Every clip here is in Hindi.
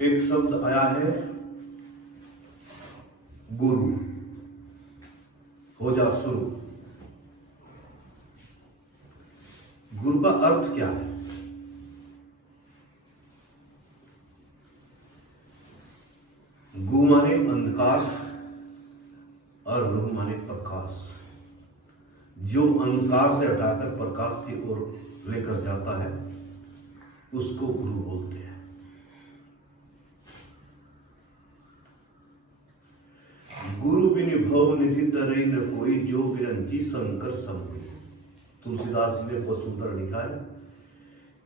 एक शब्द आया है गुरु। हो जा शुरू। गुरु का अर्थ क्या है? गु माने अंधकार और रु माने प्रकाश। जो अंधकार से हटाकर प्रकाश की ओर लेकर जाता है उसको गुरु बोलते हैं। गुरु बिन भव निधि तरई न कोई, जो बिरंची शंकर सब हुई। तुलसीदास ने बहुत सुंदर लिखा है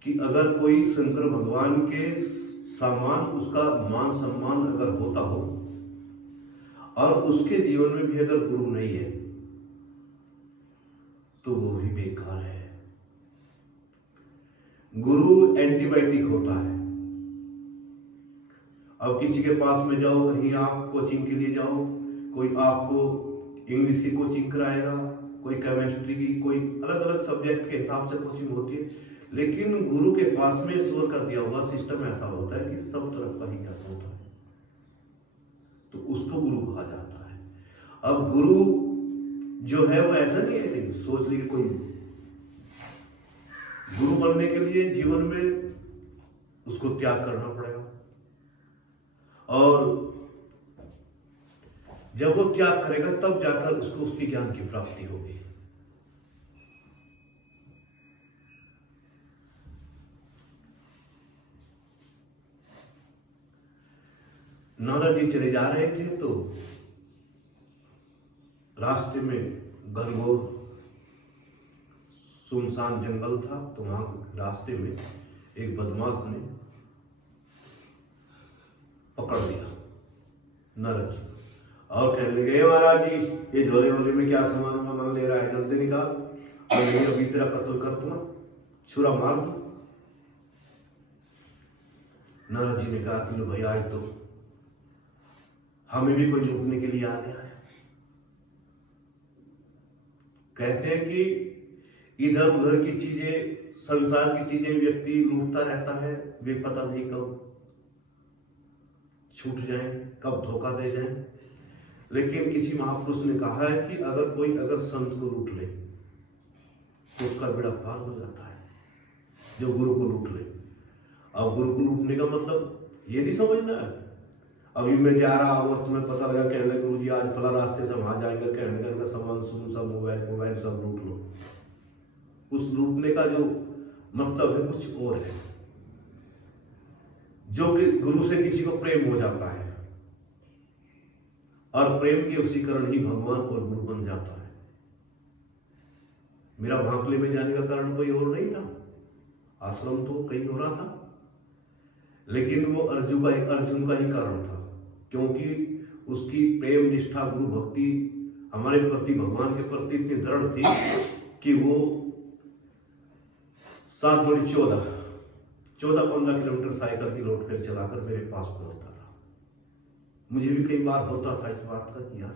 कि अगर कोई शंकर भगवान के सामान, उसका मान सम्मान अगर होता हो और उसके जीवन में भी अगर गुरु नहीं है तो वो भी बेकार है। गुरु एंटीबायोटिक होता है। अब किसी के पास में जाओ, कहीं आप कोचिंग के लिए जाओ, कोई आपको इंग्लिश की कोचिंग कराएगा, कोई केमिस्ट्री की, कोई अलग अलग सब्जेक्ट के हिसाब से कोचिंग होती है, लेकिन गुरु के पास में ईश्वर का दिया हुआ सिस्टम ऐसा होता है कि सब तरफ का ही ज्ञान होता है, तो उसको गुरु कहा जाता है। अब गुरु जो है वो ऐसा नहीं है कि सोच लीजिए कोई गुरु बनने के लिए जीवन में उसको त्याग करना पड़ेगा, और जब वो त्याग करेगा तब जाकर उसको उसकी ज्ञान की प्राप्ति होगी। नारद जी चले जा रहे थे तो रास्ते में घनघोर सुनसान जंगल था, तो वहां रास्ते में एक बदमाश ने पकड़ लिया नारद जी और कहने लगे, महाराज जी ये झोले वोले में क्या सामान वामान ले रहा है, जल्दी निकाल, और नहीं अभी तेरा कत्ल कर दूंगा, छुरा मार दू। नारद जी ने कहा कि लो भाई, आज तो हमें भी कोई लूटने के लिए आ गया है। कहते हैं कि इधर उधर की चीजें, संसार की चीजें व्यक्ति लूटता रहता है, वे पता नहीं कब छूट जाए, कब धोखा दे जाए। लेकिन किसी महापुरुष ने कहा है कि अगर संत को लूट ले तो उसका बेड़ा पार हो जाता है, जो गुरु को लूट ले। अब गुरु को लूटने का मतलब ये नहीं समझना है अभी मैं जा रहा हूं और तुम्हें पता लगा, कहने गुरु जी आज फला रास्ते से वहां जाएंगे, कहने का सामान सुन, सब मोबाइल सब लूट लो। उस लूटने का जो मतलब है कुछ और है। जो कि गुरु से किसी को प्रेम हो जाता है और प्रेम के उसी कारण ही भगवान और गुरु बन जाता है। मेरा भांकले में जाने का कारण कोई और नहीं था, आश्रम तो कहीं हो रहा था, लेकिन वो अर्जुन का ही कारण था, क्योंकि उसकी प्रेम निष्ठा गुरु भक्ति हमारे प्रति, भगवान के प्रति इतनी दृढ़ थी कि वो 7 दूनी 14-15 किलोमीटर साइकिल की लोड फेर चलाकर मेरे पास पहुंचता था। मुझे भी कई बार होता था इस बात का कि यार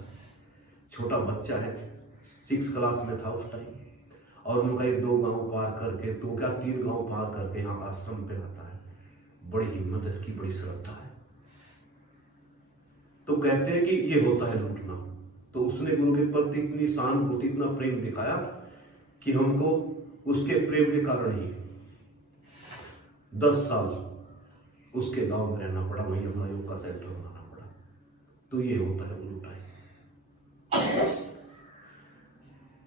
छोटा बच्चा है, 6 क्लास में था उस टाइम, और उनका ये 2 गांव पार करके, 3 गांव पार करके यहाँ आश्रम पे आता है। बड़ी हिम्मत है इसकी, बड़ी श्रद्धा है। तो कहते हैं कि ये होता है लूटना। तो उसने गुरु के प्रति इतनी सहानुभूति, इतना प्रेम दिखाया कि हमको उसके प्रेम के कारण ही 10 साल उसके गांव में रहना पड़ा, वहीं अपना योग का सेंटर बनाना पड़ा। तो ये होता है लूटाई।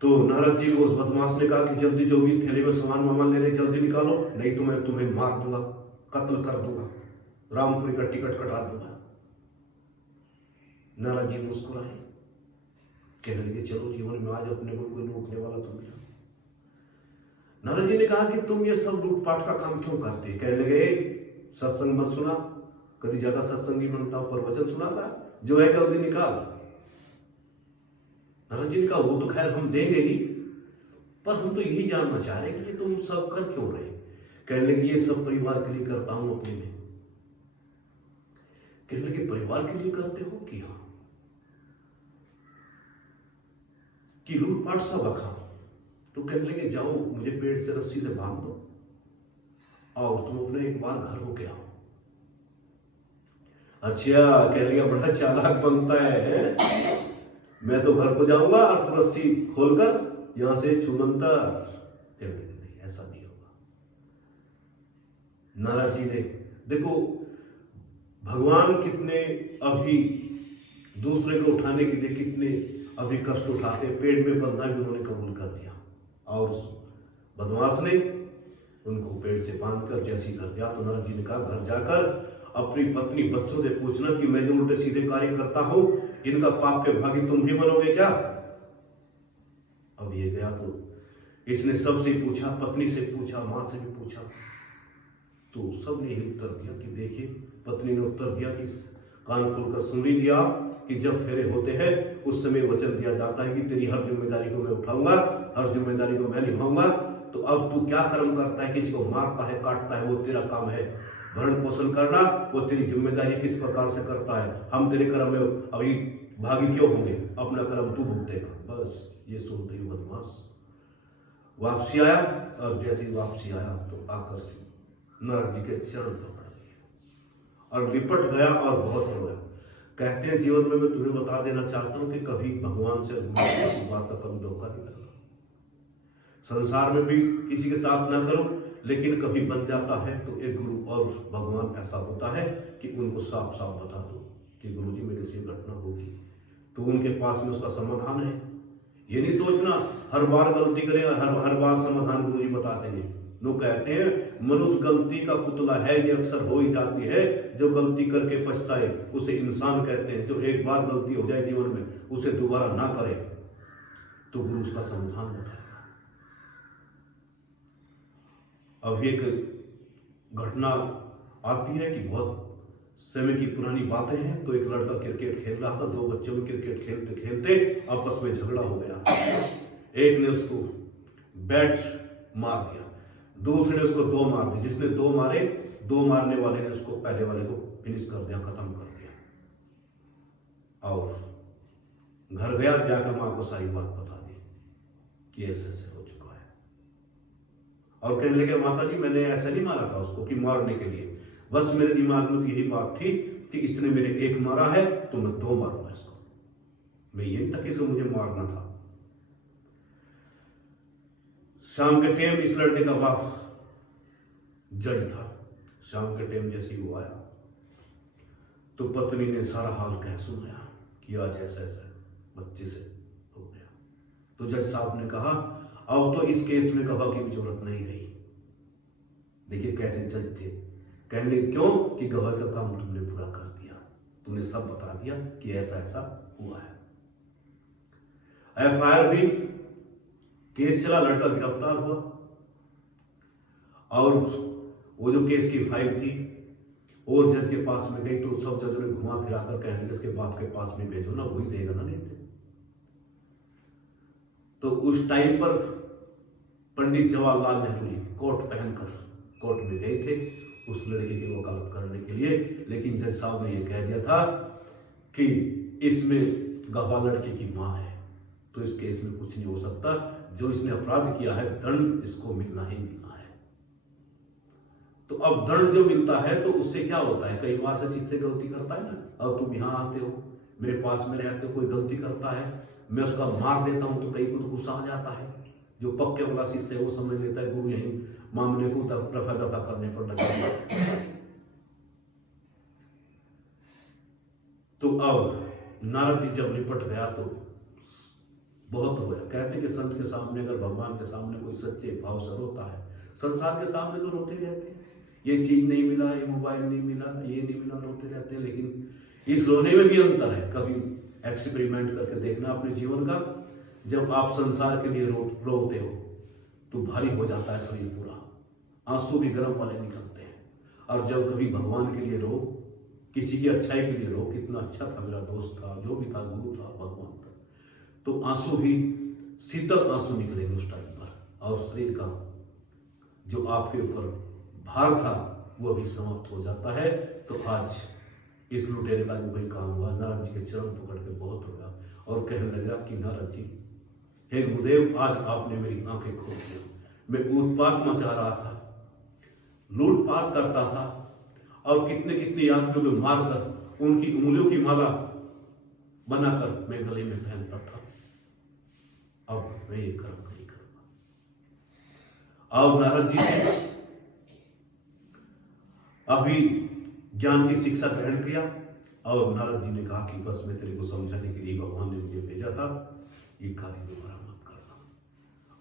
तो नारद जी को उस बदमाश ने कहा कि जल्दी जो भी थैले में सामान वामान ले रहे जल्दी निकालो, नहीं तो मैं तुम्हें मार दूंगा, कत्ल कर दूंगा, रामपुरी का टिकट कटा दूंगा। नारद जी मुस्कुराए, कहने लगे चलो जीवन में आज अपने को कोई लूटने वाला तो मिला। नारद जी ने कहा कि तुम ये सब लूटपाट का काम क्यों करते? कहने लगे सत्संग मत सुना, कभी ज्यादा सत्संगी बनता पर वचन सुना था, जो है जल्दी निकाल। नारद जी ने कहा वो तो खैर हम देंगे ही, पर हम तो यही जानना चाह रहे हैं कि तुम सब कर क्यों रहे? कहने लगे ये सब परिवार के लिए करता हूं अपने में। कहने लगे परिवार के लिए करते हो कि हाँ, कि लूटपाट सब रखा। तो कहने लगे जाओ मुझे पेड़ से रस्सी से बांध दो और तुम अपने एक बार घर होके आओ। अच्छा, कह लिया बड़ा चालाक बनता है? मैं तो घर को जाऊंगा और तो रस्सी खोलकर यहां से छुमंतर। कहने लगे नहीं, ऐसा नहीं होगा। नारद जी ने देखो भगवान कितने अभी दूसरे को उठाने के लिए कितने अभी कष्ट उठाते, पेट में बंधना भी उन्होंने कबूल कर लिया। और उस बदमाश ने उनको पेड़ से बांधकर जैसे घर गया तो नारद जी ने कहा घर जाकर अपनी पत्नी बच्चों से पूछना कि मैं जो उल्टे सीधे कार्य करता हूं इनका पाप के भागी तुम भी बनोगे क्या? अब ये गया तो इसने सबसे पूछा, पत्नी से पूछा, मां से भी पूछा, तो सब ने यही उत्तर दिया कि देखिए, पत्नी ने उत्तर दिया कि कान खोलकर सुन लीजिए आप कि जब फेरे होते हैं उस समय वचन दिया जाता है कि तेरी हर जिम्मेदारी को मैं उठाऊंगा, हर जिम्मेदारी को मैं निभाऊंगा। तो अब तू क्या कर्म करता है, किसी को मारता है, काटता है, वो तेरा काम है। भरण पोषण करना वो तेरी जिम्मेदारी किस प्रकार से करता है। हम तेरे कर्म में अभी भागी क्यों होंगे, अपना कर्म तू भुगतेगा। बस ये सुनते ही बदमाश वापसी आया, और जैसे ही वापसी आया तो आकर नारद जी के चरण पकड़ लिए और लिपट गया और बहुत रोया। कहते हैं जीवन में मैं तुम्हें बता देना चाहता हूं कि कभी भगवान से बात का कभी धोखा नहीं करना। संसार में भी किसी के साथ ना करो, लेकिन कभी बन जाता है तो एक गुरु और भगवान ऐसा होता है कि उनको साफ साफ बता दो कि गुरु जी मेरे से घटना होगी, तो उनके पास में उसका समाधान है। ये नहीं सोचना हर बार गलती करें और हर बार समाधान गुरु जी बता देंगे। लोग कहते हैं मनुष्य गलती का पुतला है, ये अक्सर हो ही जाती है। जो गलती करके पछताए उसे इंसान कहते हैं। जो एक बार गलती हो जाए जीवन में उसे दोबारा ना करे तो गुरु उसका समाधान बताएगा। अब एक घटना आती है कि बहुत समय की पुरानी बातें हैं। तो एक लड़का क्रिकेट खेल रहा था, दो बच्चों में क्रिकेट खेलते खेलते आपस में झगड़ा हो गया। एक ने उसको बैट मार दिया, दूसरे ने उसको दो मार दी। जिसने दो मारे, दो मारने वाले ने उसको पहले वाले को फिनिश कर दिया, खत्म कर दिया। और घर गया, जाकर मां को सारी बात बता दी कि ऐसे ऐसे हो चुका है। और कहने लगे माता जी मैंने ऐसा नहीं मारा था उसको कि मारने के लिए, बस मेरे दिमाग में यही बात थी कि इसने मेरे एक मारा है तो मैं दो मारूंगा इसको। मैं ये नहीं था कि इसको मुझे मारना था। शाम के टाइम इस लड़के का बाप जज था। शाम के टाइम जैसे ही वो आया तो पत्नी ने सारा हाल कह सुनाया कि आज ऐसा ऐसा बच्चे से हो गया। तो जज साहब ने कहा अब तो इस केस में गवाह की भी जरूरत नहीं रही। देखिए कैसे जज थे। कहने क्यों कि गवाह का काम तुमने पूरा कर दिया, तुमने सब बता दिया कि ऐसा ऐसा हुआ है। एफआईआर हुई, केस चला, लड़का गिरफ्तार हुआ। और वो जो केस की फाइल थी और जज के पास में गई तो सब जजों ने घुमा फिरा कर कहने लगे इसके बाप के पास में भेजो ना, वही देगा ना निर्णय। तो उस टाइम पर पंडित जवाहरलाल नेहरू जी कोट पहनकर कोर्ट में गए थे उस लड़के की वकालत करने के लिए। लेकिन जज साहब ने यह कह दिया था कि इसमें गवाह लड़के की मां है, तो इस केस में कुछ नहीं हो सकता। जो इसने अपराध किया है दंड इसको मिलना ही मिलना है। तो अब दंड जो मिलता है तो उससे क्या होता है, कई बार से शिष्य गलती करता है ना। अब तुम यहाँ आते हो, मेरे पास में रहते हो, कोई गलती करता है, मैं उसका मार देता हूं तो कई को तो गुस्सा आ जाता है। जो पक्के वाला शिष्य है वो समझ लेता है गुरु यही मामले को दफा दफा करने पर लगा। तो अब नारद जी जब निपट गया तो बहुत रोया। कहते कि संत के सामने अगर भगवान के सामने कोई सच्चे भाव से रोता है, संसार के सामने तो रोते रहते, ये चीज नहीं मिला, ये मोबाइल नहीं मिला, ये नहीं मिला, रोते रहते हैं। लेकिन इस रोने में भी अंतर है। कभी एक्सपेरिमेंट करके देखना अपने जीवन का। जब आप संसार के लिए रोते हो तो भारी हो जाता है शरीर पूरा, आंसू भी गर्म वाले निकलते हैं। और जब कभी भगवान के लिए रो, किसी की अच्छाई के लिए रो, कितना अच्छा था मेरा दोस्त था, जो भी था, गुरु था, भगवान था, तो आंसू भी शीतल आंसू निकलेंगे उस टाइम पर। और शरीर का जो आपके ऊपर भार था वो भी समाप्त हो जाता है। तो आज इस लुटेरे का भी वही काम हुआ। नारद जी के चरण पकड़ के बहुत रोया और कहने लगा कि नारद जी, हे गुरुदेव, आज आपने मेरी आंखें खोल दी। मैं उत्पात मचा रहा था, लूटपाट करता था और कितने कितने आदमियों को मारकर उनकी उंगलियों की माला बनाकर मैं गले में पहनता था। अब मैं ये कर्म नहीं करूंगा। अब नारद जी ने अभी ज्ञान की शिक्षा ग्रहण किया और नारद जी ने कहा कि बस मैं तेरे को समझाने के लिए भगवान ने मुझे भेजा था, ये कार्य दोबारा मत करना।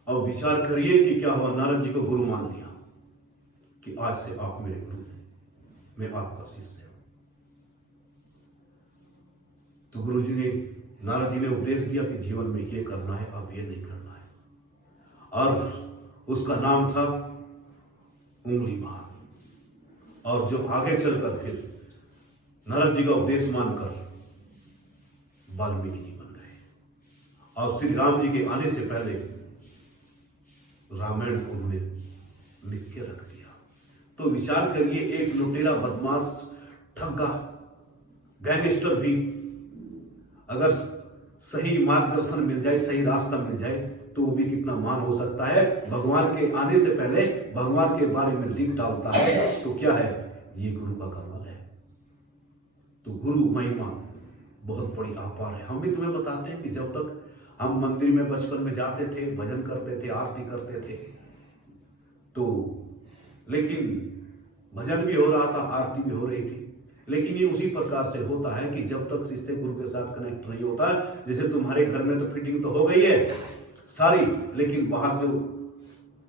अब विचार करिए कि क्या हुआ। नारद जी को गुरु मान लिया कि आज से आप मेरे गुरु हैं, मैं आपका शिष्य हूं। तो गुरु जी ने, नारद जी ने उपदेश दिया कि जीवन में ये करना है, अब ये नहीं करना है। और उसका नाम था उंगली बाण। और जो आगे चलकर फिर नारद जी का उपदेश मानकर वाल्मीकि जी बन गए। और श्री राम जी के आने से पहले रामायण को उन्होंने लिख के रख दिया। तो विचार करिए, एक लुटेरा, बदमाश, ठग्गा, गैंगस्टर भी अगर सही मार्गदर्शन मिल जाए, सही रास्ता मिल जाए, तो वो भी कितना मान हो सकता है। भगवान के आने से पहले भगवान के बारे में लिख डालता है, तो क्या है, ये गुरु का कमाल है। तो गुरु महिमा बहुत बड़ी अपार है। हम भी तुम्हें बताते हैं कि जब तक हम मंदिर में बचपन में जाते थे, भजन करते थे, आरती करते थे, तो लेकिन भजन भी हो रहा था, आरती भी हो रही थी, लेकिन ये उसी प्रकार से होता है कि जब तक शिष्य गुरु के साथ कनेक्ट नहीं होता, जैसे तुम्हारे घर में तो फिटिंग तो हो गई है सारी, लेकिन बाहर जो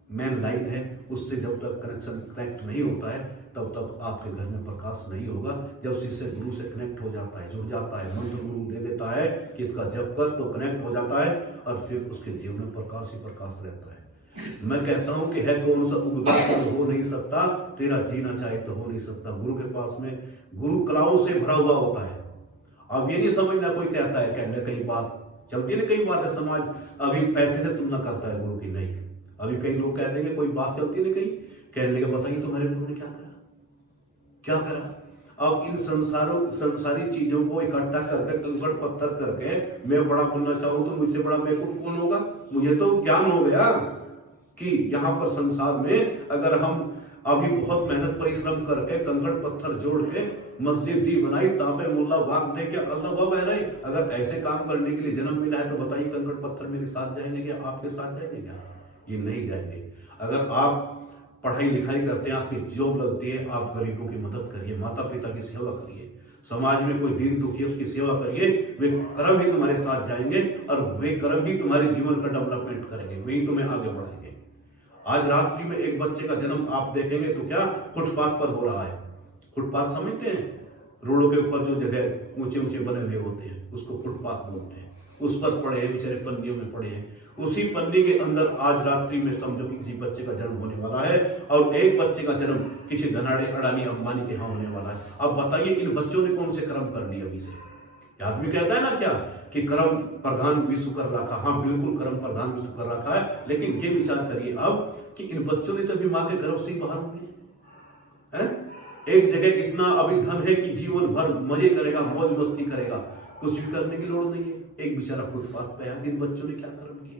मेन लाइन है उससे जब तक कनेक्ट नहीं होता है, तब तक आपके घर में प्रकाश नहीं होगा। जब शिष्य गुरु से कनेक्ट हो जाता है, जुड़ जाता है, मंत्र गुरु दे देता है कि इसका जप कर, तो कनेक्ट हो जाता है और फिर उसके जीवन में प्रकाश ही प्रकाश रहता है। मैं कहता हूं कि है कौन सा उपकार तो हो नहीं सकता, तेरा जीना चाहे तो हो नहीं सकता। गुरु के पास में गुरु कलाओं से भरा हुआ होता है। अब ये नहीं समझना, कोई कहता है कहने कहीं बात चलती है ना, कई बार से समाज अभी पैसे से तुलना करता है गुरु की। नहीं, अभी कई लोग कह देंगे, कोई बात चलती है ना कहीं, कहने लगे बताइए तुम्हारे गुरु ने क्या करा, क्या करा। अब इन संसारी चीजों को इकट्ठा करके, कंकड़ पत्थर करके मैं बड़ा बनना चाहूं तो मुझसे बड़ा बेवकूफ कौन होगा। मुझे तो ज्ञान हो गया कि यहाँ पर संसार में अगर हम अभी बहुत मेहनत परिश्रम करके कंकड़ पत्थर जोड़ के मस्जिद भी बनाई, तापे मुल्ला भाग दे के अल्लाह बह रहे, अगर ऐसे काम करने के लिए जन्म मिला है तो बताइए कंकड़ पत्थर मेरे साथ जाएंगे क्या, आपके साथ जाएंगे क्या? ये नहीं जाएंगे। अगर आप पढ़ाई लिखाई करते हैं, आपकी जॉब लगती है, आप गरीबों की मदद करिए, माता पिता की सेवा करिए, समाज में कोई दीन दुखी है उसकी सेवा करिए, वे कर्म ही तुम्हारे साथ जाएंगे और वे कर्म ही तुम्हारे जीवन का डेवलपमेंट करेंगे, वही तुम्हें आगे बढ़ाएंगे। आज रात्रि में एक बच्चे का जन्म आप देखेंगे तो क्या फुटपाथ पर हो रहा है। फुटपाथ समझते हैं, रोडों के ऊपर जो जगह ऊंचे ऊंचे बने हुए होते हैं उसको फुटपाथ बोलते हैं। उस पर पड़े हैं बेचारे, पन्नियों में पड़े हैं। उसी पन्नी के अंदर आज रात्रि में समझो कि किसी बच्चे का जन्म होने वाला है और एक बच्चे का जन्म किसी धनाड़े अडानी अंबानी के यहाँ होने वाला है। अब बताइए इन बच्चों ने कौन से कर्म कर लिए अभी से? आदमी कहता है ना क्या कि कर्म प्रधान विश्व कर रखा, हाँ बिल्कुल कर्म प्रधान विश्व कर रखा है, लेकिन ये विचार करिए अब कि इन बच्चों ने तो अभी माँ के गर्भ से ही बाहर हुए हैं। एक जगह इतना अभी धन है कि जीवन भर मजे करेगा, मौज मस्ती करेगा, कुछ भी करने की लोड़ नहीं है। एक बेचारा फुटपाथ पे है, इन बच्चों ने क्या कर्म किए?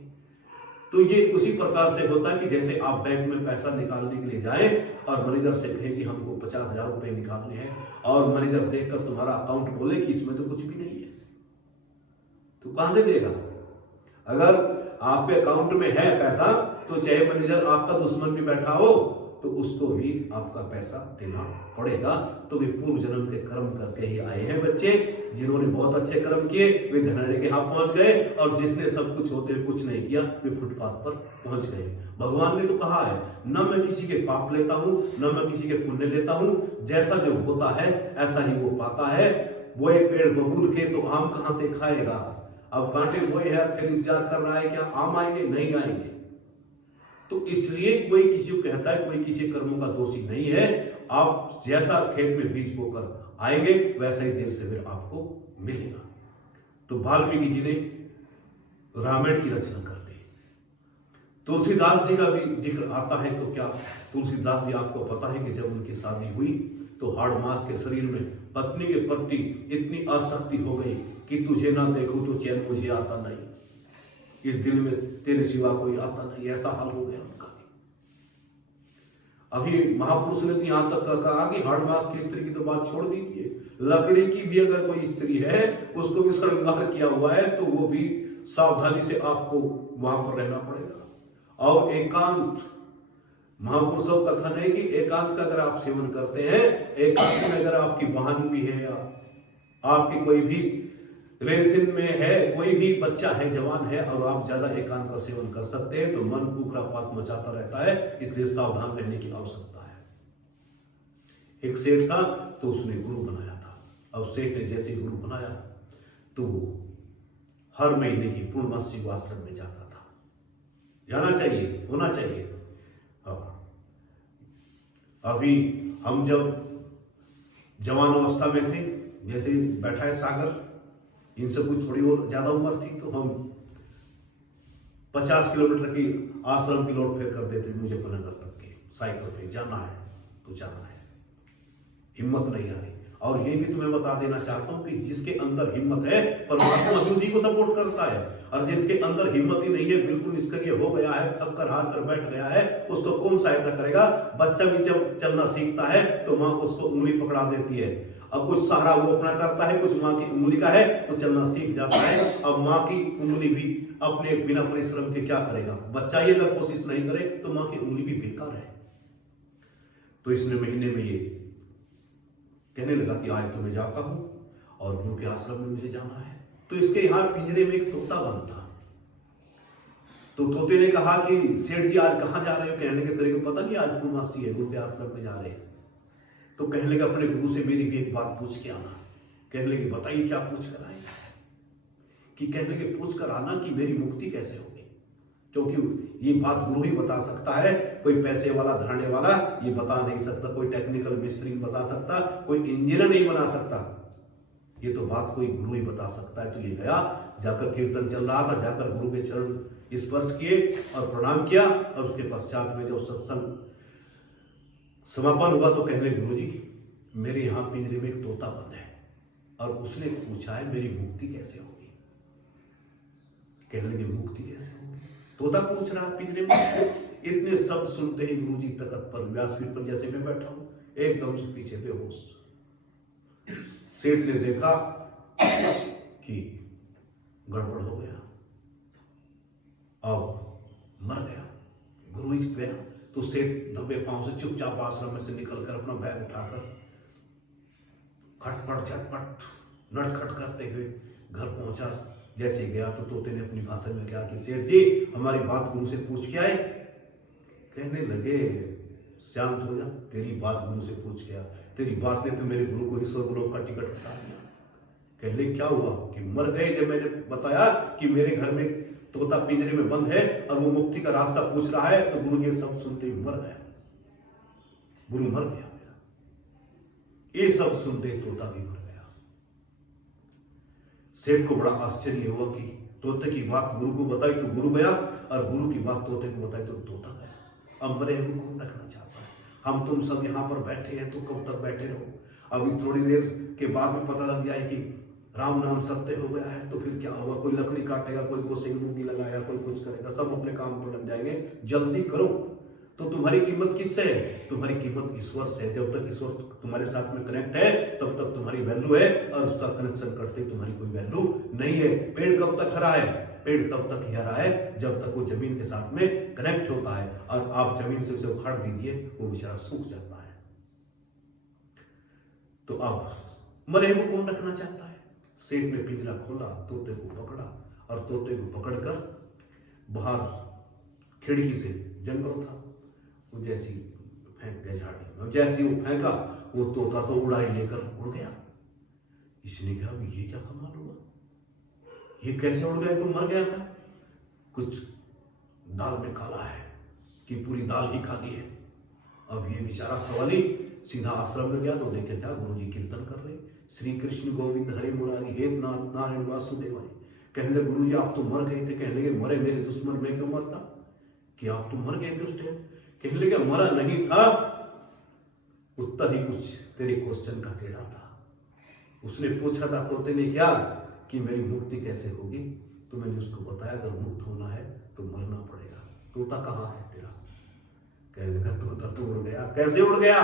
तो ये उसी प्रकार से होता है कि जैसे आप बैंक में पैसा निकालने के लिए जाए और मैनेजर से कहे कि हमको 50,000 रुपए निकालने हैं और मैनेजर देखकर तुम्हारा अकाउंट बोले कि इसमें तो कुछ भी नहीं है, तो कहां से देगा? अगर आपके अकाउंट में है पैसा तो चाहे मैनेजर आपका दुश्मन भी बैठा हो तो उसको भी आपका पैसा देना पड़ेगा। तो वे पूर्व जन्म के कर्म करके ही आए हैं बच्चे। जिन्होंने बहुत अच्छे कर्म किए वे धनाढ़े के यहाँ पहुंच गए और जिसने सब कुछ होते हुए कुछ नहीं किया वे फुटपाथ पर पहुंच गए। भगवान ने तो कहा है, न मैं किसी के पाप लेता हूं न मैं किसी के पुण्य लेता हूं, जैसा जो होता है ऐसा ही वो पाता है। वो पेड़ बबूल के तो आम कहां से खाएगा? अब कांटे बोए है, फिर इंतजार कर रहा है क्या आम आएंगे? नहीं आएंगे। तो इसलिए कोई किसी को कहता है कोई किसी कर्मों का दोषी नहीं है। आप जैसा खेत में बीज बोकर आएंगे वैसा ही देर से फिर आपको मिलेगा। तो वाल्मीकि जी ने रामायण की रचना कर दी। तुलसीदास जी का भी जिक्र आता है तो क्या तुलसीदास जी आपको पता है कि जब उनकी शादी हुई तो हाड़ मास के शरीर में पत्नी के प्रति इतनी आसक्ति हो गई कि तुझे ना देखूं तो चैन मुझे आता नहीं, इस दिल में तेरे सिवा कोई आता नहीं, ऐसा हाल हो गया उनका। अभी महापुरुष ने यहां तक कहा कि हाड़ मास की स्त्री की तो बात छोड़ दीजिए, लकड़ी की भी अगर कोई स्त्री है, उसको भी श्रृंगार किया हुआ है, तो वो भी सावधानी से आपको वहां पर रहना पड़ेगा। और एकांत, महापुरुषों का कथन है कि एकांत का अगर आप सेवन करते हैं, एकांत में अगर आपकी बहन भी है या आपकी कोई भी रिलेशन में है, कोई भी बच्चा है, जवान है, और आप ज्यादा एकांत का सेवन कर सकते हैं, तो मन उखरापात मचाता रहता है। इसलिए सावधान रहने की आवश्यकता है। एक सेठ था, तो उसने गुरु बनाया था। अब सेठ ने जैसे गुरु बनाया, तो वो हर महीने की पूर्णमासी को आश्रम में जाता था। जाना चाहिए, होना चाहिए। अभी हम जब जवान अवस्था में थे, जैसे बैठा है सागर, इनसे कोई थोड़ी और ज्यादा उम्र थी, तो हम 50 किलोमीटर की आश्रम की लोड फेंक कर देते मुझे पनगर तक के साइकिल पे। जाना है तो जाना है, हिम्मत नहीं आ रही। और ये भी तुम्हें बता देना चाहता हूं कि जिसके अंदर हिम्मत है, परमात्मा भी उसी को सपोर्ट करता है। और जिसके अंदर हिम्मत ही नहीं है, बिल्कुल निष्क्रिय हो गया है, थक कर हार कर बैठ गया है, उसको कौन सहायता करेगा? बच्चा भी जब चलना सीखता है तो माँ उसको उंगली पकड़ा देती है। अब कुछ सहारा वो अपना करता है, कुछ माँ की उंगली का है, तो चलना सीख जाता है। अब माँ की उंगली भी अपने बिना परिश्रम के क्या करेगा? बच्चा ही अगर कोशिश नहीं करे तो माँ की उंगली भी बेकार है। तो इसने महीने में ये कहने लगा कि आज तो मैं जाता हूं और गुरु के आश्रम में मुझे जाना है। तो इसके यहाँ पिंजरे में एक तोता बंद था। तो तोते ने कहा कि सेठ जी आज कहाँ जा रहे हो? कहने लगे तेरे को पता नहीं आज पूर्णमासी है, गुरु के आश्रम में जा रहे हैं। तो कहने लगे अपने गुरु से मेरी भी एक बात पूछ के आना। कहने लगे बताइए क्या पूछ कर आए? कि कहने लगे पूछ कर आना कि मेरी मुक्ति कैसे होगी, क्योंकि ये बात गुरु ही बता सकता है। कोई पैसे वाला धराने वाला ये बता नहीं सकता, कोई टेक्निकल मिस्त्री बता सकता, कोई इंजीनियर नहीं बना सकता। ये तो बात कोई गुरु ही बता सकता है। तो ये गया, जाकर कीर्तन चल रहा था, जाकर गुरु के चरण स्पर्श किए और प्रणाम किया। और उसके पश्चात में जब सत्संग समापन हुआ तो कहने गुरु जी मेरे यहाँ पिंजरे में एक तोता बंद है और उसने पूछा है मेरी मुक्ति कैसे होगी। कहने लगे मुक्ति कैसे होगी? तोता पूछ रहा पिंजरे में। इतने शब्द सुनते ही गुरु जी तख्त पर, व्यासपीठ पर जैसे मैं बैठा हूं, एकदम से पीछे बेहोश। सेठ ने देखा कि गड़बड़ हो गया, अब मर गया। गुरु जी गया तो सेठ दबे पांव से चुपचाप आश्रम में से निकलकर अपना बैग उठाकर खटपट झटपट नटखट करते हुए घर पहुंचा। जैसे गया तो तोते ने अपनी भाषा में कहा कि सेठ जी हमारी बात गुरु से पूछ के आए। कहने लगे शांत हो जा, तेरी बात गुरु से पूछ गया, तेरी बात ने तो मेरे गुरु को ईश्वर गुरु का टिकट बता दिया। कहने क्या हुआ कि मर गए? जब मैंने बताया कि मेरे घर में तोता पिंजरे में बंद है और वो मुक्ति का रास्ता पूछ रहा है, तो गुरु ये सब सुनते ही मर गया। गुरु मर गया मेरा। ये सब सुनते तोता भी मर गया। सेठ को बड़ा आश्चर्य हुआ कि तोते की बात गुरु को बताई तो गुरु गया, और गुरु की बात तोते को बताई तो तोता गया। अब मरे हुए कौन रखना चाहता है? हम तुम सब यहाँ पर बैठे हैं तो कब तक बैठे रहो? अभी थोड़ी देर के बाद में पता लग जाए कि राम नाम सत्य हो गया है, तो फिर क्या होगा? कोई लकड़ी काटेगा, कोई गोसे की मुंगी लगाया, कोई कुछ करेगा, सब अपने काम पर लग जाएंगे। जल्दी करो। तो तुम्हारी कीमत किससे है? तुम्हारी कीमत ईश्वर से है। जब तक ईश्वर तुम्हारे साथ में कनेक्ट है तब तक तुम्हारी वैल्यू है, और उसका कनेक्शन करते तुम्हारी कोई वैल्यू नहीं है। पेड़ कब तक हरा है? पेड़ तब तक ही हरा है जब तक वो जमीन के साथ में कनेक्ट होता है, और आप जमीन से उसे उखाड़ दीजिए, वो बेचारा सूख जाता है। तो अब मरे को कौन रखना चाहता है? सेठ ने पिंजरा खोला, तोते को पकड़ा, और तोते को पकड़कर बाहर खिड़की से, जंगल था, वो जैसी फेंक दिया झाड़ी में। जैसी वो फेंका, वो तोता तो उड़ाई लेकर उड़ गया। इसने कहा ये क्या कमाल हुआ, ये कैसे उड़ गया? तो मर गया था। कुछ दाल में काला है कि पूरी दाल ही खाली है। अब ये बेचारा सवाली सीधा आश्रम में गया तो देखे क्या गुरु जी कीर्तन कर रहे, श्री कृष्ण गोविंद हरे मुरारी हे नारायण वासुदेवाय। कहने लगे गुरु जी आप तो मर गए थे। कहने लगे मरे मेरे दुश्मन, मैं क्यों मरता? कि आप तो मर गए थे उस टाइम। कहने लगे मरा नहीं था, उत्तर ही कुछ तेरे क्वेश्चन का टेढ़ा था। उसने पूछा था तोते ने क्या कि मेरी मुक्ति कैसे होगी, तो मैंने उसको बताया अगर मुक्त होना है तो मरना पड़ेगा। तोता कहाँ है तेरा? कहने लगा तोता तो उड़ गया। कैसे उड़ गया?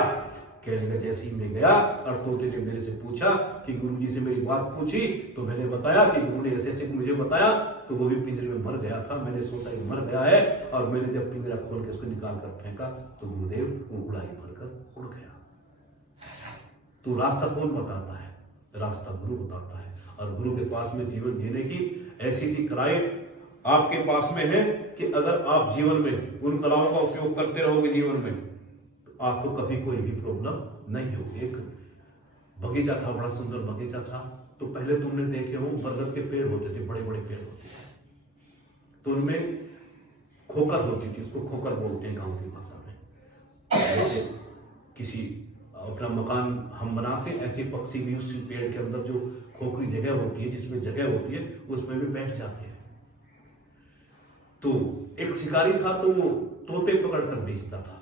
कहने लगा जैसे ही मैं गया और तोते ने मेरे से पूछा कि गुरुजी से मेरी बात पूछी तो मैंने बताया कि गुरु ने ऐसे ऐसे मुझे बताया, तो वो भी पिंजरे में मर गया था। मैंने सोचा कि मर गया है, और मैंने जब पिंजरा खोल के उसको निकाल कर फेंका तो गुरुदेव वो उड़ाई भरकर उड़ गया। तो रास्ता कौन बताता है? रास्ता गुरु बताता है। और गुरु के पास में जीवन जीने की ऐसी सी कलाएं आपके पास में है कि अगर आप जीवन में उन कलाओं का उपयोग करते रहोगे जीवन में, तो आपको कभी कोई भी प्रॉब्लम नहीं होगी। एक बगीचा था, बड़ा सुंदर बगीचा था। तो पहले तुमने देखे हो बरगद के पेड़ होते थे, बड़े बड़े पेड़ होते थे, तो उनमें खोकर होती थी, उसको खोकर बोलते हैं गांव की भाषा में। जैसे किसी अपना मकान हम बनाते हैं, ऐसे पक्षी भी उस पेड़ के अंदर जो खोखरी जगह होती है, जिसमें जगह होती है, उसमें भी बैठ जाते हैं। तो एक शिकारी था, तो वो तोते पकड़कर बेचता था,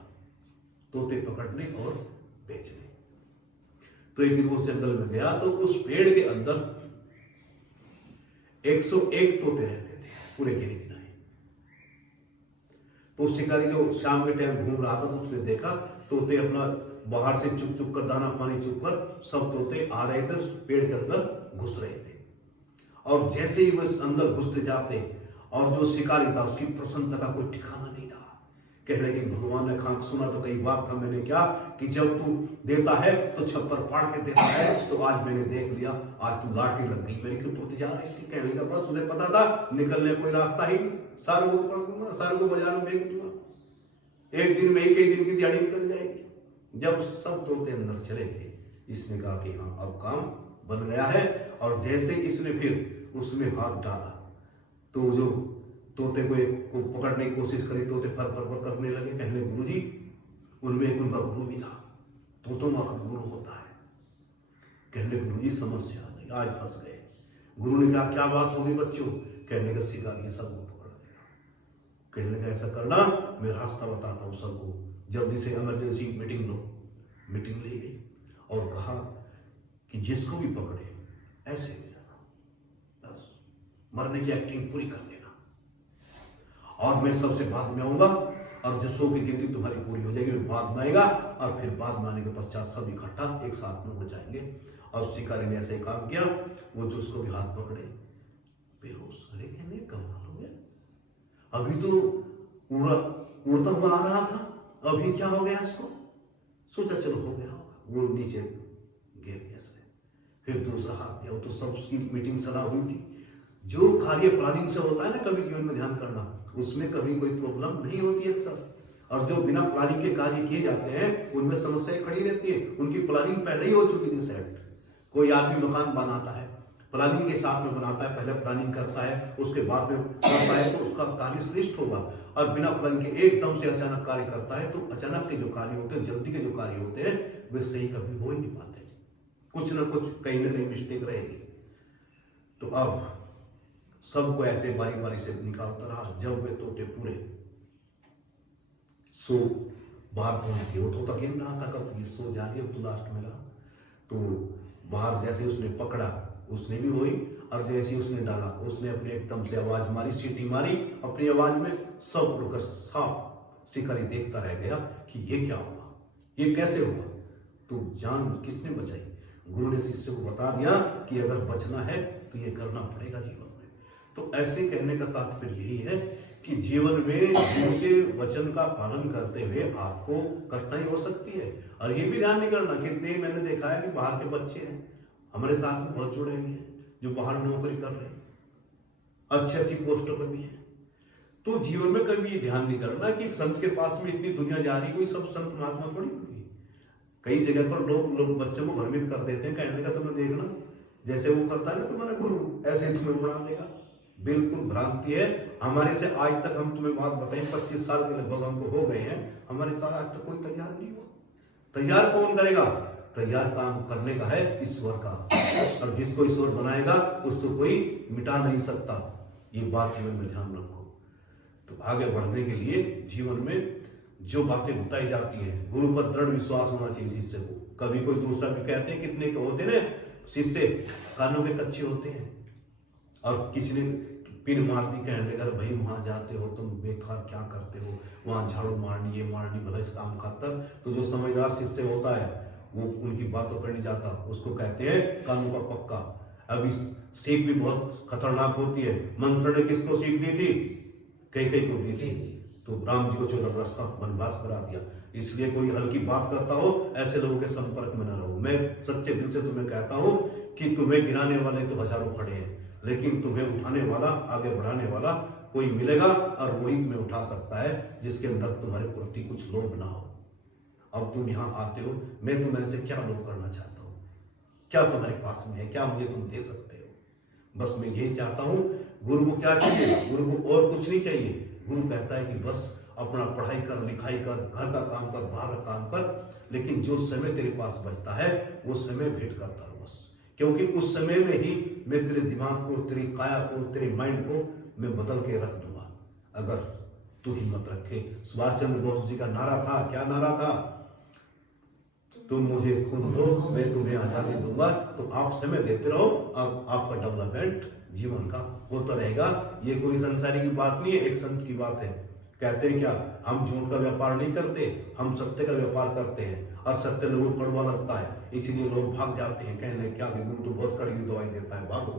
तोते पकड़ने और बेचने। तो एक दिन वो उस जंगल में गया, तो उस पेड़ के अंदर 101 तोते रहते थे, पूरे गिने गिनाए। तो शिकारी जो शाम के टाइम घूम रहा था, तो उसने देखा तोते अपना बाहर से चुप चुप कर दाना पानी चुप कर सब तोते आ रहे थे, पेड़ के अंदर घुस रहे थे। और जैसे ही वो इस अंदर घुसते जाते, और जो शिकारी था उसकी प्रसन्नता का कोई ठिकाना नहीं रहा। कहने लगे भगवान ने खाक सुना तो कई बार था मैंने क्या कि जब तू देता है तो छप्पर फाड़ के देता है, तो आज मैंने देख लिया, आज तू लाठी लग गई मेरी, क्यों तोते जा रही थी। कहने लगा बस उसे पता था निकलने कोई रास्ता ही, सारों को पकड़ दूंगा, सारों को बाजार में बेच दूंगा, एक दिन में कई दिन की दिहाड़ी निकल जाएगी। जब सब तोते अंदर चले गए, इसने कहा कि हाँ अब काम बन गया है। और जैसे इसने फिर उसमें हाथ डाला, तो जो तोते को पकड़ने की कोशिश करी, तोते फर फर फर करने लगे। कहने गुरुजी उनमें एक उनका गुरु भी था, तोतों का गुरु होता है। कहने गुरुजी समस्या नहीं, आज फंस गए। गुरु ने कहा क्या बात होगी बच्चों? कहने का शिकारी सबको पकड़ लेगा। कहने लगा ऐसा करना, मैं रास्ता बताता हूँ सबको, जल्दी से इमरजेंसी मीटिंग लो। मीटिंग ली गई और कहा कि जिसको भी पकड़े ऐसे हो जाना, बस मरने की एक्टिंग पूरी कर लेना, और मैं सबसे बाद में आऊंगा, और जब 100 की गिनती तुम्हारी पूरी हो जाएगी मैं बाद में आएगा, और फिर बाद में आने के पश्चात सब इकट्ठा एक साथ में हो जाएंगे। और शिकारी ने ऐसे काम किया, वो जो उसको भी हाथ पकड़े बेहोश। अरे कहने कमाल हो गया, अभी तो उड़ता हुआ आ रहा था, अभी क्या हो गया इसको? सोचा चलो हो गया होगा, वो नीचे गिर गया। फिर दूसरा हाथ दिया, वो तो सब उसकी मीटिंग सलाह हुई थी। जो कार्य प्लानिंग से होता है ना कभी जीवन में ध्यान करना, उसमें कभी कोई प्रॉब्लम नहीं होती अक्सर। और जो बिना प्लानिंग के कार्य किए जाते हैं उनमें समस्याएं खड़ी रहती है, उनकी प्लानिंग पहले ही हो चुकी थी सेट। कोई आदमी मकान बनाता है, प्लानिंग के साथ में बनाता है, पहले प्लानिंग करता है, उसके बाद में करता है, तो उसका कार्य श्रेष्ठ होगा। और बिना प्लानिंग के एकदम से अचानक कार्य करता है, तो अचानक के जो कार्य होते हैं, जल्दी के जो कार्य होते हैं, वे सही कभी हो ही नहीं पाते, कुछ ना कुछ कहीं ना कहीं मिस्टेक रहेगी। तो अब सबको ऐसे बारी बारी से निकालता रहा। जब वे तोते पूरे सो बाहर पहुंच गए, वो तोता गिन रहा था कब ये सो जा रही है, तो लास्ट में रहा। तो बाहर जैसे उसने पकड़ा, उसने भी वही, और जैसे उसने डाला, उसने अपने एकदम से आवाज मारी, सीटी मारी, अपनी आवाज में सब उड़कर साफ शिकारी देखता रह गया कि ये क्या हुआ, ये कैसे हुआ। तो जान किसने बचाई? गुरु ने शिष्य को बता दिया कि अगर बचना है तो ये करना पड़ेगा जीवन में। तो ऐसे कहने का तात्पर्य यही है कि जीवन में गुरु के वचन का पालन करते हुए आपको कठिनाई हो सकती है। और ये भी ध्यान नहीं करना, कितने मैंने देखा है कि बाहर के बच्चे हैं हमारे साथ में बहुत जुड़े हुए हैं, जो बाहर नौकरी कर रहे हैं, अच्छी अच्छी पोस्टों पर भी है। तो जीवन में कभी ये ध्यान नहीं करना कि संत के पास में इतनी दुनिया जा रही, कोई सब संत महात्मा थोड़ी होगी। कई जगह पर लोग बच्चों को भ्रमित कर देते हैं, कहने का तुम्हें देखना जैसे वो करता है ना तुम्हारा गुरु, ऐसे ही तुम्हें बना देगा। बिल्कुल भ्रांति है। हमारे से आज तक हम तुम्हें बात बताएं, 25 साल के लगभग हमको हो गए हैं, हमारे साथ आज तक कोई तैयार नहीं हुआ। तैयार कौन करेगा? तैयार काम करने का है ईश्वर का, और जिसको ईश्वर बनाएगा उसको कोई मिटा नहीं सकता। ये बात जीवन में ध्यान रखो। तो आगे बढ़ने के लिए जीवन में जो बातें बताई जाती हैं, गुरु पर दृढ़ विश्वास होना चाहिए शिष्य को। कभी कोई दूसरा भी कहते हैं, कितने के होते ना शिष्य कानों के कच्चे होते हैं, और किसी ने पिन मार दी, कहने लगा भाई वहां जाते हो तुम बेकार क्या करते हो, वहां झाड़ू मारनी ये मारनी भला इस काम खातर। तो जो समझदार शिष्य होता है वो उनकी बातों पर नहीं जाता, उसको कहते हैं कानून का पक्का। अब इस सीख भी बहुत खतरनाक होती है। मंत्र ने किसको सीख दी थी? कैकेयी को दी थी। तो राम जी को 14 वर्ष का वनवास करा दिया। इसलिए कोई हल्की बात करता हो, ऐसे लोगों के संपर्क में न रहो। मैं सच्चे दिल से तुम्हें कहता हूं कि तुम्हें गिराने वाले तो हजारों खड़े हैं, लेकिन तुम्हें उठाने वाला, आगे बढ़ाने वाला कोई मिलेगा, और वही तुम्हें उठा सकता है जिसके अंदर तुम्हारे प्रति कुछ लोभ ना हो। अब तुम यहाँ आते हो, मैं तुम्हारे से क्या लोभ करना चाहता हूँ? क्या तुम्हारे पास में है? क्या मुझे तुम दे सकते हो? बस मैं यही चाहता हूँ। गुरु को क्या चाहिए? गुरु को और कुछ नहीं चाहिए। गुरु कहता है कि बस अपना पढ़ाई कर, लिखाई कर, घर का काम कर, बाहर का काम कर, लेकिन जो समय तेरे पास बचता है वो समय भेंट करता रहो बस। क्योंकि उस समय में ही मैं तेरे दिमाग को, तेरी काया को, तेरे माइंड को मैं बदल के रख दूंगा, अगर तू हिम्मत रखे। सुभाष चंद्र बोस जी का नारा था, क्या नारा था? तुम मुझे खून दो, मैं तुम्हें आजादी दूंगा। तो आप समय देते रहो, अब आपका डेवलपमेंट जीवन का होता रहेगा। ये कोई संसारी की बात नहीं है, एक संत की बात है। कहते हैं क्या? हम झूठ का व्यापार नहीं करते, हम सत्य का व्यापार करते हैं, और सत्य लोगों को कड़वा लगता है, इसीलिए लोग भाग जाते हैं। कहने क्या कि गुरु तो बहुत कड़वी दवाई देता है। भागो,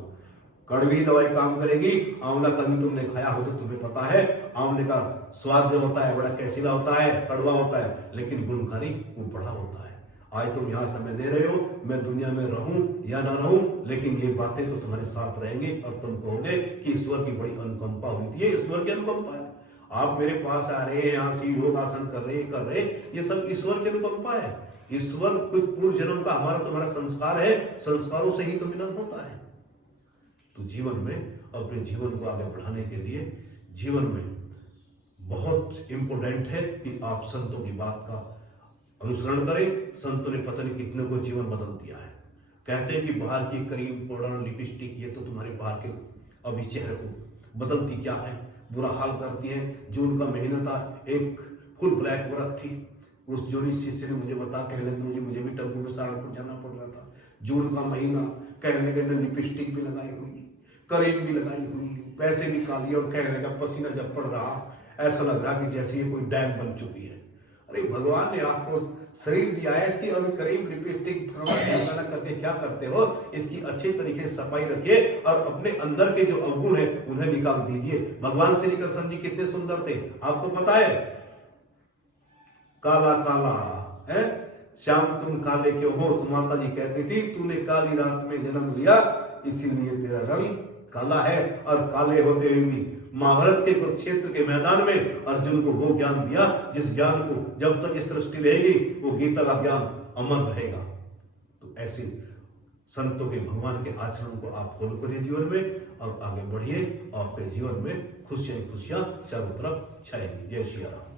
कड़वी दवाई काम करेगी। आंवला कभी तुमने खाया हो तो तुम्हें पता है, आंवले का स्वाद जो होता है बड़ा कैसीला होता है, कड़वा होता है, लेकिन गुणकारी वो बड़ा होता है। आज तुम यहाँ समय दे रहे हो, मैं दुनिया में रहूं या ना रहूं, लेकिन ये बातें तो तुम्हारे साथ रहेंगी, और तुम कहोगे कि ईश्वर की बड़ी अनुकंपा हुई थी। ये ईश्वर की अनुकंपा है। आप मेरे पास आ रहे हैं, यहाँ से योग आसन कर रहे, ये सब ईश्वर की अनुकंपा है। ईश्वर कुछ पूर्व जन्म का हमारा तुम्हारा संस्कार है, संस्कारों से ही तो मिलन होता है। तो जीवन में अपने जीवन को आगे बढ़ाने के लिए जीवन में बहुत इंपॉर्टेंट है कि आप संतों की बात का अनुसरण करें। संतों ने पता नहीं कितने को जीवन बदल दिया है। कहते हैं कि बाहर की क्रीम, पाउडर, लिपस्टिक, ये तो तुम्हारे बाहर के अभी चेहरे को बदलती क्या है, बुरा हाल करती है। जून का महीना था, एक फुल ब्लैक व्रत थी। उस जोनी शिष्य ने मुझे बता, कहने लगे मुझे भी टेम्पो में सहारनपुर जाना पड़ रहा था। जून का महीना, कहने लगे लिपस्टिक भी लगाई हुई, क्रीम भी लगाई हुई, पैसे भी निकालिए, और कहने लगा पसीना जब पड़ रहा ऐसा लग रहा कि जैसे ये कोई डैम बन चुकी है। अरे भगवान ने आपको शरीर दिया है, इसकी और क्रीम, लिपस्टिक करके क्या करते हो? इसकी अच्छे तरीके से सफाई रखिए, और अपने अंदर के जो अवगुण है उन्हें निकाल दीजिए। भगवान श्री कृष्ण जी कितने सुंदर थे, आपको पता है? काला काला है श्याम तुम काले क्यों हो? तो माता जी कहती थी तूने काली रात में जन्म लिया, इसीलिए तेरा रंग काला है। और काले होते हुए भी महाभारत के कुरुक्षेत्र के मैदान में अर्जुन को वो ज्ञान दिया जिस ज्ञान को जब तक ये सृष्टि रहेगी वो गीता का ज्ञान अमर रहेगा। तो ऐसे संतों के, भगवान के आचरण को आप फॉलो करिए जीवन में, और आगे बढ़िए। आपके जीवन में खुशियां खुशियां चारों तरफ छाएंगी। जय श्री राम।